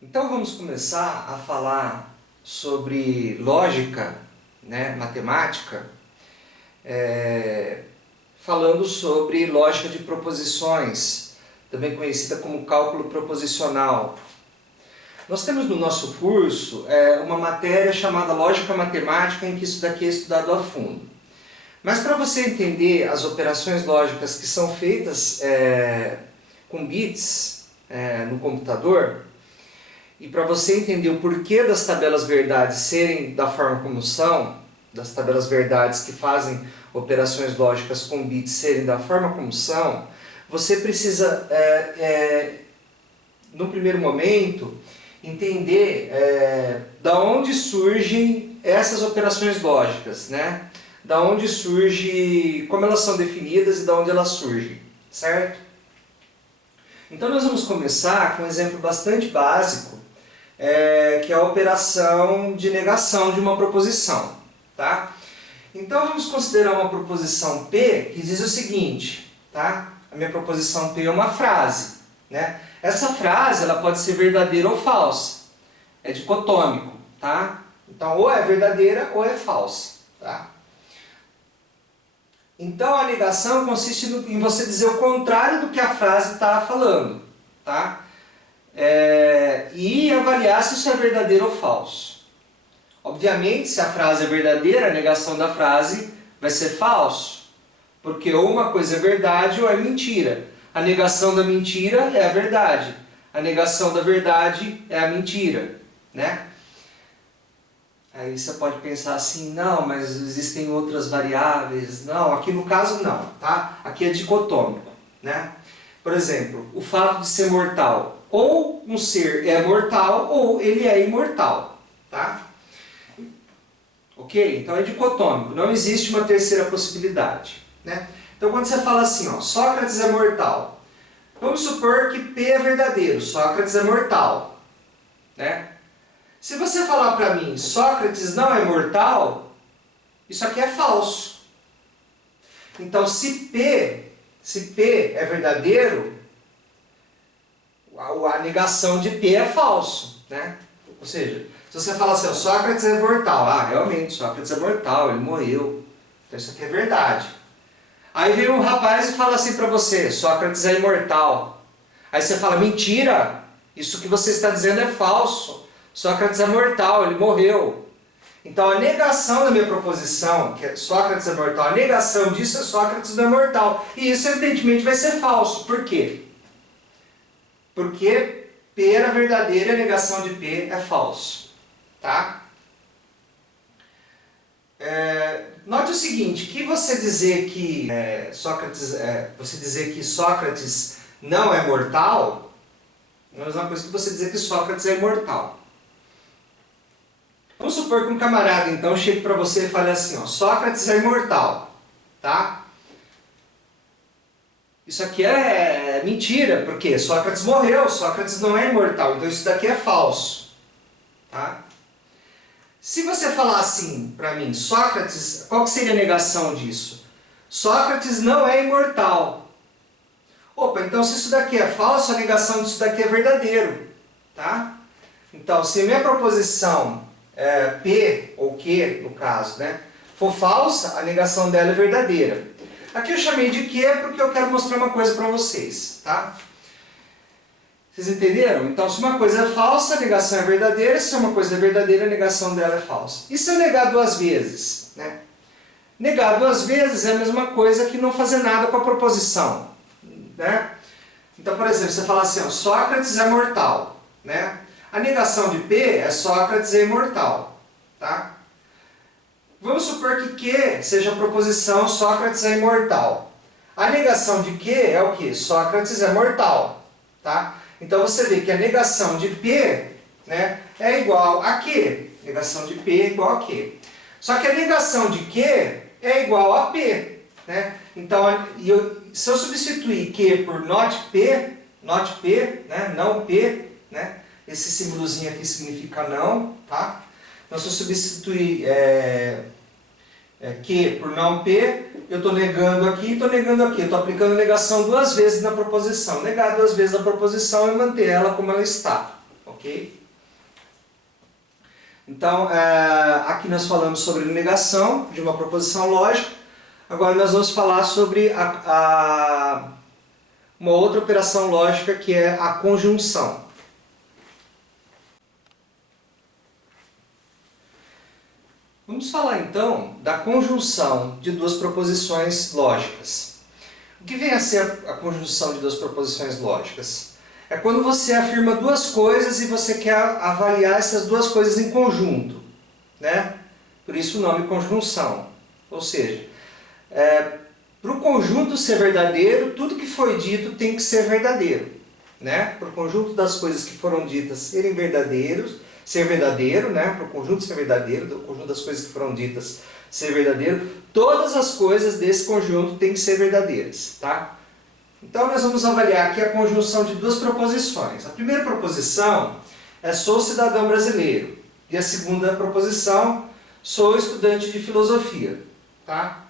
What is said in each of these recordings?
Então vamos começar a falar sobre lógica, matemática, falando sobre lógica de proposições, também conhecida como cálculo proposicional. Nós temos no nosso curso uma matéria chamada Lógica Matemática, em que isso daqui é estudado a fundo. Mas para você entender as operações lógicas que são feitas com bits no computador, e para você entender o porquê das tabelas verdades serem da forma como são, das tabelas verdades que fazem operações lógicas com bits serem da forma como são, você precisa, no primeiro momento, entender da onde surgem essas operações lógicas, da onde surge, como elas são definidas e da onde elas surgem, certo? Então nós vamos começar com um exemplo bastante básico, que é a operação de negação de uma proposição, tá? Então vamos considerar uma proposição P que diz o seguinte, tá? A minha proposição P é uma frase, Essa frase ela pode ser verdadeira ou falsa, é dicotômico, tá? Então ou é verdadeira ou é falsa, tá? Então a negação consiste em você dizer o contrário do que a frase está falando, tá? E avaliar se isso é verdadeiro ou falso. Obviamente, se a frase é verdadeira, a negação da frase vai ser falso, porque ou uma coisa é verdade ou é mentira. A negação da mentira é a verdade, a negação da verdade é a mentira, Aí você pode pensar assim, não, mas existem outras variáveis. Não, aqui no caso não, tá? Aqui é dicotômico, Por exemplo, o fato de ser mortal. Ou um ser é mortal ou ele é imortal, tá? Ok? Então é dicotômico, não existe uma terceira possibilidade, Então quando você fala assim, ó, Sócrates é mortal, vamos supor que P é verdadeiro, Sócrates é mortal, Se você falar para mim, Sócrates não é mortal, isso aqui é falso. Então se P é verdadeiro, a negação de P é falso, Ou seja, se você falar assim, Sócrates é mortal, realmente, Sócrates é mortal, ele morreu, então isso aqui é verdade. Aí vem um rapaz e fala assim para você, Sócrates é imortal. Aí você fala, mentira, isso que você está dizendo é falso, Sócrates é mortal, ele morreu. Então a negação da minha proposição, que Sócrates é mortal, a negação disso é Sócrates não é mortal. E isso evidentemente vai ser falso. Por quê? Porque P era verdadeira e a negação de P é falso. Tá? Note o seguinte, que você dizer que Sócrates não é mortal, não é a mesma coisa que você dizer que Sócrates é imortal. Vamos supor que um camarada então chegue para você e fale assim, Sócrates é imortal, tá? Isso aqui é mentira, porque Sócrates morreu, Sócrates não é imortal, então isso daqui é falso, tá? Se você falar assim para mim, Sócrates, qual que seria a negação disso? Sócrates não é imortal. Opa, então se isso daqui é falso, a negação disso daqui é verdadeiro, tá? Então, se a minha proposição P, ou Q, no caso, for falsa, a negação dela é verdadeira. Aqui eu chamei de Q porque eu quero mostrar uma coisa para vocês, tá? Vocês entenderam? Então, se uma coisa é falsa, a negação é verdadeira. Se uma coisa é verdadeira, a negação dela é falsa. E se eu negar duas vezes? Negar duas vezes é a mesma coisa que não fazer nada com a proposição, Então, por exemplo, você fala assim, Sócrates é mortal, A negação de P é Sócrates é imortal, tá? Vamos supor que Q seja a proposição Sócrates é imortal. A negação de Q é o quê? Sócrates é mortal, tá? Então você vê que a negação de P, é igual a Q. Negação de P é igual a Q. Só que a negação de Q é igual a P, Então, se eu substituir Q por not P, não P, esse símbolozinho aqui significa não, tá? Então, se eu substituir Q por não P, eu estou negando aqui e estou negando aqui. Eu estou aplicando negação duas vezes na proposição. Negar duas vezes a proposição e manter ela como ela está. ok? Então, aqui nós falamos sobre negação de uma proposição lógica. Agora nós vamos falar sobre uma outra operação lógica, que é a conjunção. Vamos falar então da conjunção de duas proposições lógicas. O que vem a ser a conjunção de duas proposições lógicas? É quando você afirma duas coisas e você quer avaliar essas duas coisas em conjunto, né? Por isso o nome conjunção. Ou seja, para o conjunto ser verdadeiro, tudo que foi dito tem que ser verdadeiro, né? Para o conjunto das coisas que foram ditas serem verdadeiros, ser verdadeiro, né? Para o conjunto ser verdadeiro, do conjunto das coisas que foram ditas ser verdadeiro, todas as coisas desse conjunto têm que ser verdadeiras, tá? Então nós vamos avaliar aqui a conjunção de duas proposições. A primeira proposição é sou cidadão brasileiro. E a segunda proposição, sou estudante de filosofia, tá?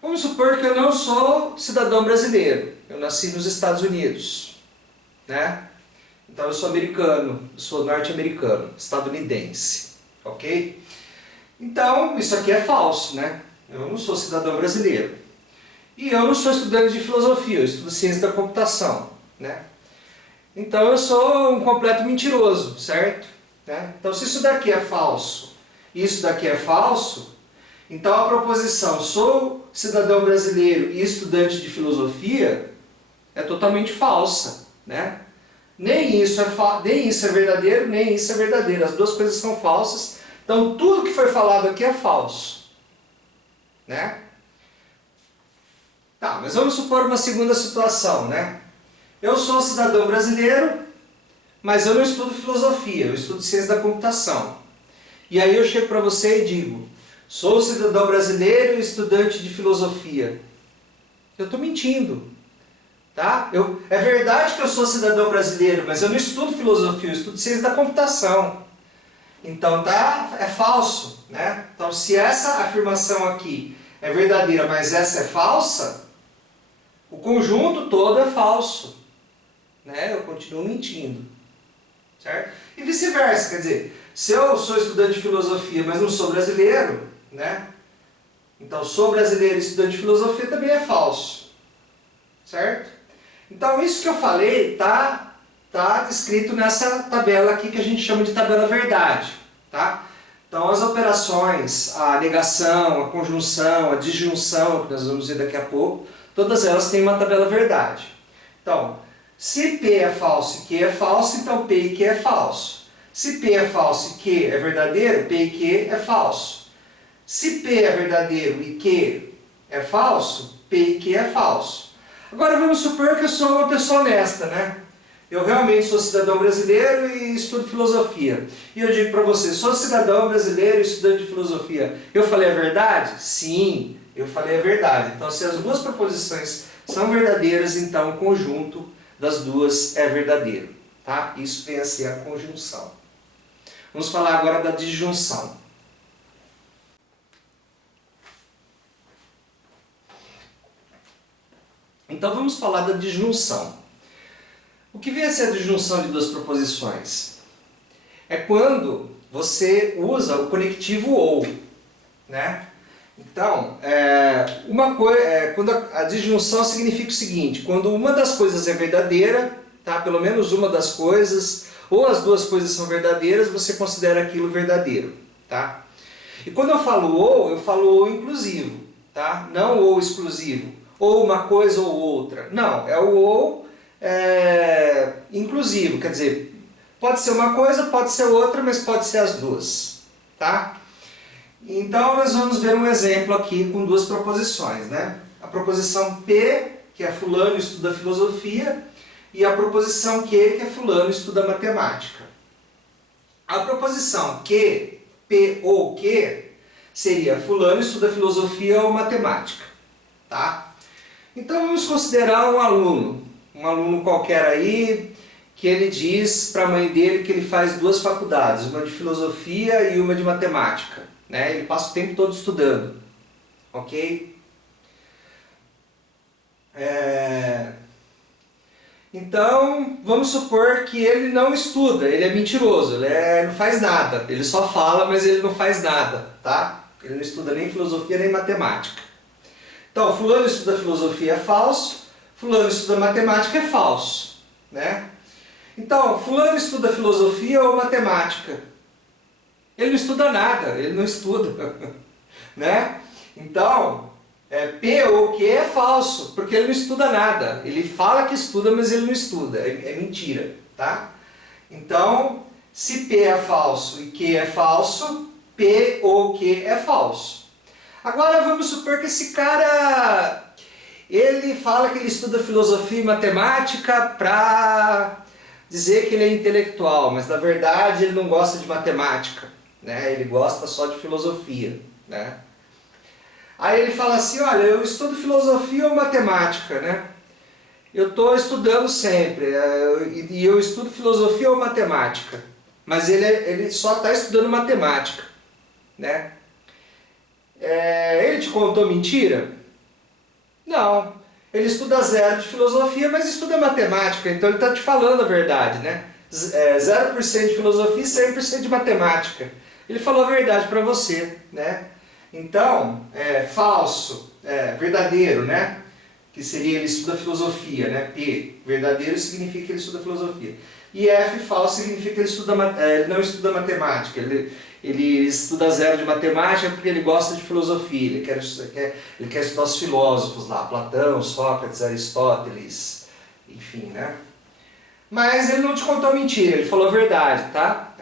Vamos supor que eu não sou cidadão brasileiro. Eu nasci nos Estados Unidos, né? Então eu sou americano, eu sou norte-americano, estadunidense, ok? Então isso aqui é falso, né? Eu não sou cidadão brasileiro. E eu não sou estudante de filosofia, eu estudo ciência da computação, né? Então eu sou um completo mentiroso, certo? Né? Então se isso daqui é falso e isso daqui é falso, então a proposição sou cidadão brasileiro e estudante de filosofia é totalmente falsa, né? Nem isso é verdadeiro, nem isso é verdadeiro. As duas coisas são falsas. Então tudo que foi falado aqui é falso, né? Tá, mas vamos supor uma segunda situação, né? Eu sou cidadão brasileiro, mas eu não estudo filosofia, eu estudo ciência da computação. E aí eu chego para você e digo, sou cidadão brasileiro e estudante de filosofia. Eu estou mentindo, tá? É verdade que eu sou cidadão brasileiro, mas eu não estudo filosofia, eu estudo ciência da computação. Então é falso, né? Então se essa afirmação aqui é verdadeira, mas essa é falsa, o conjunto todo é falso, né? Eu continuo mentindo, certo? E vice-versa, quer dizer, se eu sou estudante de filosofia, mas não sou brasileiro, né? Então sou brasileiro e estudante de filosofia também é falso, certo? Então isso que eu falei tá descrito nessa tabela aqui que a gente chama de tabela verdade, tá? Então as operações, a negação, a conjunção, a disjunção, que nós vamos ver daqui a pouco, todas elas têm uma tabela verdade. Então, se P é falso e Q é falso, então P e Q é falso. Se P é falso e Q é verdadeiro, P e Q é falso. Se P é verdadeiro e Q é falso, P e Q é falso. Agora vamos supor que eu sou uma pessoa honesta, né? Eu realmente sou cidadão brasileiro e estudo filosofia. E eu digo para você, sou cidadão brasileiro e estudante de filosofia. Eu falei a verdade? Sim, eu falei a verdade. Então se as duas proposições são verdadeiras, então o conjunto das duas é verdadeiro, tá? Isso vem a ser a conjunção. Vamos falar agora da disjunção. Então vamos falar da disjunção. O que vem a ser a disjunção de duas proposições? É quando você usa o conectivo ou, né? Então, quando a disjunção significa o seguinte, quando uma das coisas é verdadeira, tá? Pelo menos uma das coisas, ou as duas coisas são verdadeiras, você considera aquilo verdadeiro, tá? E quando eu falo ou inclusivo, tá? Não ou exclusivo, ou uma coisa ou outra. Não, é o ou inclusivo, quer dizer, pode ser uma coisa, pode ser outra, mas pode ser as duas, tá? Então nós vamos ver um exemplo aqui com duas proposições, né? A proposição P, que é fulano estuda filosofia, e a proposição Q, que é fulano estuda matemática. A proposição Q, P ou Q, seria fulano estuda filosofia ou matemática, tá? Então vamos considerar um aluno qualquer aí, que ele diz para a mãe dele que ele faz duas faculdades, uma de filosofia e uma de matemática, né? Ele passa o tempo todo estudando, ok? Então, vamos supor que ele não estuda, ele é mentiroso, não faz nada, ele só fala, mas ele não faz nada, tá? Ele não estuda nem filosofia nem matemática. Então, fulano estuda filosofia é falso, fulano estuda matemática é falso, né? Então, fulano estuda filosofia ou matemática? Ele não estuda nada, ele não estuda, né? Então, P ou Q é falso, porque ele não estuda nada. Ele fala que estuda, mas ele não estuda, é mentira, tá? Então, se P é falso e Q é falso, P ou Q é falso. Agora vamos supor que esse cara, ele fala que ele estuda filosofia e matemática para dizer que ele é intelectual, mas na verdade ele não gosta de matemática, né? Ele gosta só de filosofia, né? Aí ele fala assim, olha, eu estudo filosofia ou matemática, né? Eu estou estudando sempre, e eu estudo filosofia ou matemática, mas ele só está estudando matemática, né? Ele te contou mentira? Não. Ele estuda 0 de filosofia, mas estuda matemática, então ele está te falando a verdade, né? 0% de filosofia e 100% de matemática. Ele falou a verdade para você, né? Então, falso, verdadeiro, né? Que seria ele estuda filosofia, né? P, verdadeiro significa que ele estuda filosofia. E F, falso, significa que ele não estuda matemática. Ele estuda 0 de matemática porque ele gosta de filosofia. Ele quer estudar os filósofos lá, Platão, Sócrates, Aristóteles, enfim, né? Mas ele não te contou mentira, ele falou a verdade, tá?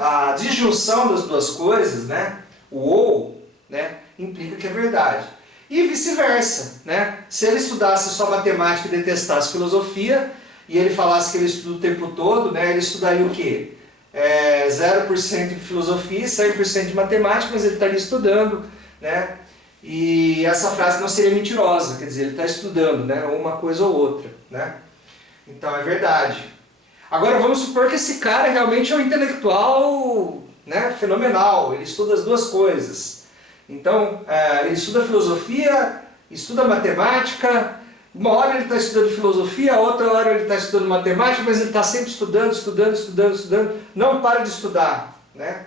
A disjunção das duas coisas, né? O ou, né, implica que é verdade. E vice-versa, né? Se ele estudasse só matemática e detestasse filosofia, e ele falasse que ele estuda o tempo todo, né, ele estudaria o quê? 0% de filosofia, 100% de matemática, mas ele estaria estudando, né? E essa frase não seria mentirosa, quer dizer, ele está estudando, né, uma coisa ou outra, né? Então é verdade. Agora vamos supor que esse cara realmente é um intelectual, né, fenomenal, ele estuda as duas coisas. Então, ele estuda filosofia, estuda matemática, uma hora ele está estudando filosofia, outra hora ele está estudando matemática, mas ele está sempre estudando, não para de estudar, né?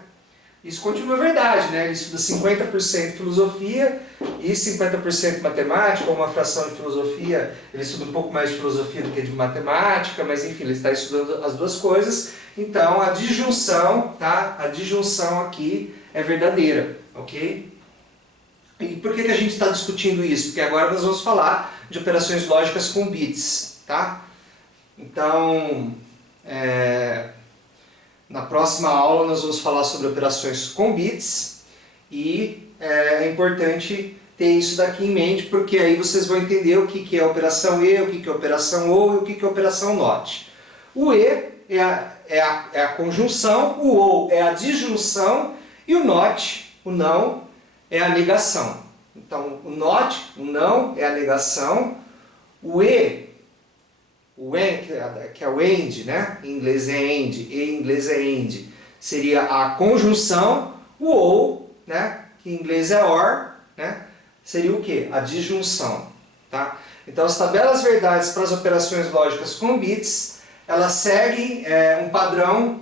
Isso continua verdade, né? Ele estuda 50% filosofia e 50% matemática, ou uma fração de filosofia, ele estuda um pouco mais de filosofia do que de matemática, mas enfim, ele está estudando as duas coisas, então a disjunção, tá? A disjunção aqui é verdadeira, ok? E por que a gente está discutindo isso? Porque agora nós vamos falar de operações lógicas com bits, tá? Então, na próxima aula nós vamos falar sobre operações com bits e é importante ter isso daqui em mente, porque aí vocês vão entender o que é a operação E, o que é a operação OU e o que é a operação NOT. O E é a conjunção, o OU é a disjunção e o NOT, o não, é a negação. Então, o not, o não, é a negação. O and, que é o and, né? Em inglês é and, e em inglês é and, seria a conjunção. O ou, né? Que em inglês é or, né? Seria o quê? A disjunção, tá? Então, as tabelas verdades para as operações lógicas com bits, elas seguem um padrão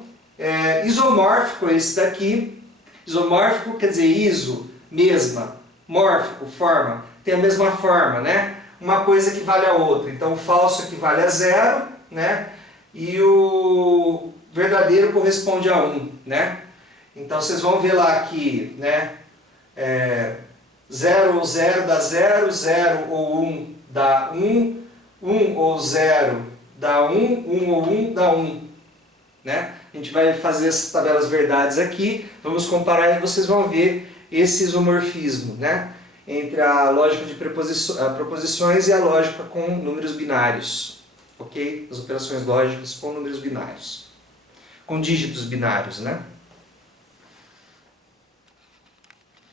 isomórfico, esse daqui. Isomórfico quer dizer iso, mesma, mórfico, forma, tem a mesma forma, né? Uma coisa equivale a outra. Então o falso equivale a 0, né? E o verdadeiro corresponde a 1, né? Então vocês vão ver lá que, né? 0 ou 0 dá 0, 0 ou 1 dá 1, 1 ou 0 dá 1, 1 ou 1 dá 1, né? A gente vai fazer essas tabelas verdades aqui, vamos comparar e vocês vão ver esse isomorfismo, né? Entre a lógica de proposições e a lógica com números binários, ok? As operações lógicas com números binários, com dígitos binários, né?